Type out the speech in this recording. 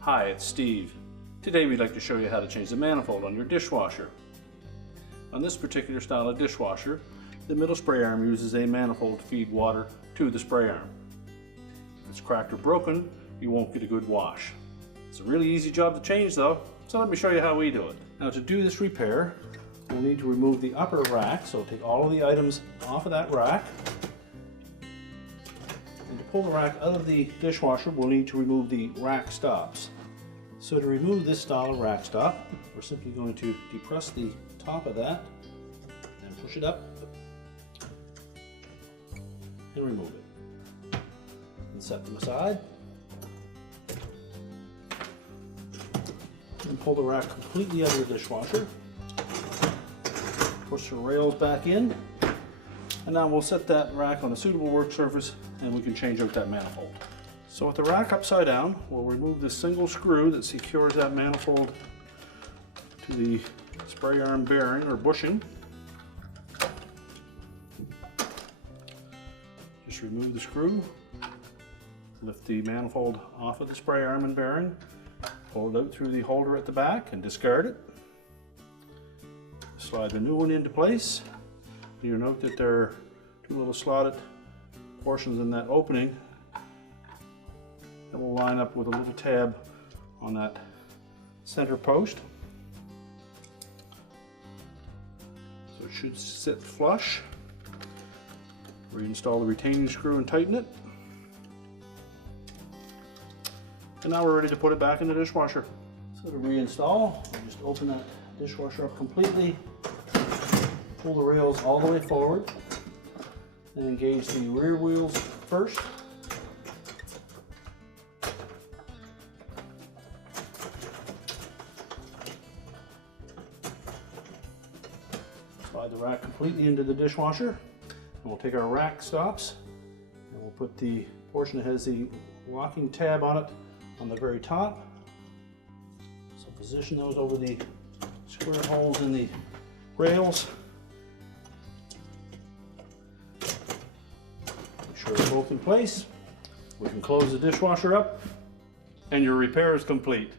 Hi, it's Steve. Today we'd like to show you how to change the manifold on your dishwasher. On this particular style of dishwasher, the middle spray arm uses a manifold to feed water to the spray arm. If it's cracked or broken, you won't get a good wash. It's a really easy job to change though, so let me show you how we do it. Now to do this repair, we'll need to remove the upper rack, so take all of the items off of that rack. And to pull the rack out of the dishwasher, we'll need to remove the rack stops. So to remove this style of rack stop, we're simply going to depress the top of that and push it up and remove it. And set them aside. And pull the rack completely out of the dishwasher. Push the rails back in. And now we'll set that rack on a suitable work surface and we can change out that manifold. So with the rack upside down, we'll remove the single screw that secures that manifold to the spray arm bearing or bushing. Just remove the screw, lift the manifold off of the spray arm and bearing, pull it out through the holder at the back and discard it. Slide the new one into place. You'll note that there are two little slotted portions in that opening that will line up with a little tab on that center post. So it should sit flush. Reinstall the retaining screw and tighten it. And now we're ready to put it back in the dishwasher. So to reinstall, we'll just open that dishwasher up completely, pull the rails all the way forward, and engage the rear wheels first. Slide the rack completely into the dishwasher, and we'll take our rack stops and we'll put the portion that has the locking tab on it on the very top. So position those over the square holes in the rails. Make sure they're both in place. We can close the dishwasher up and your repair is complete.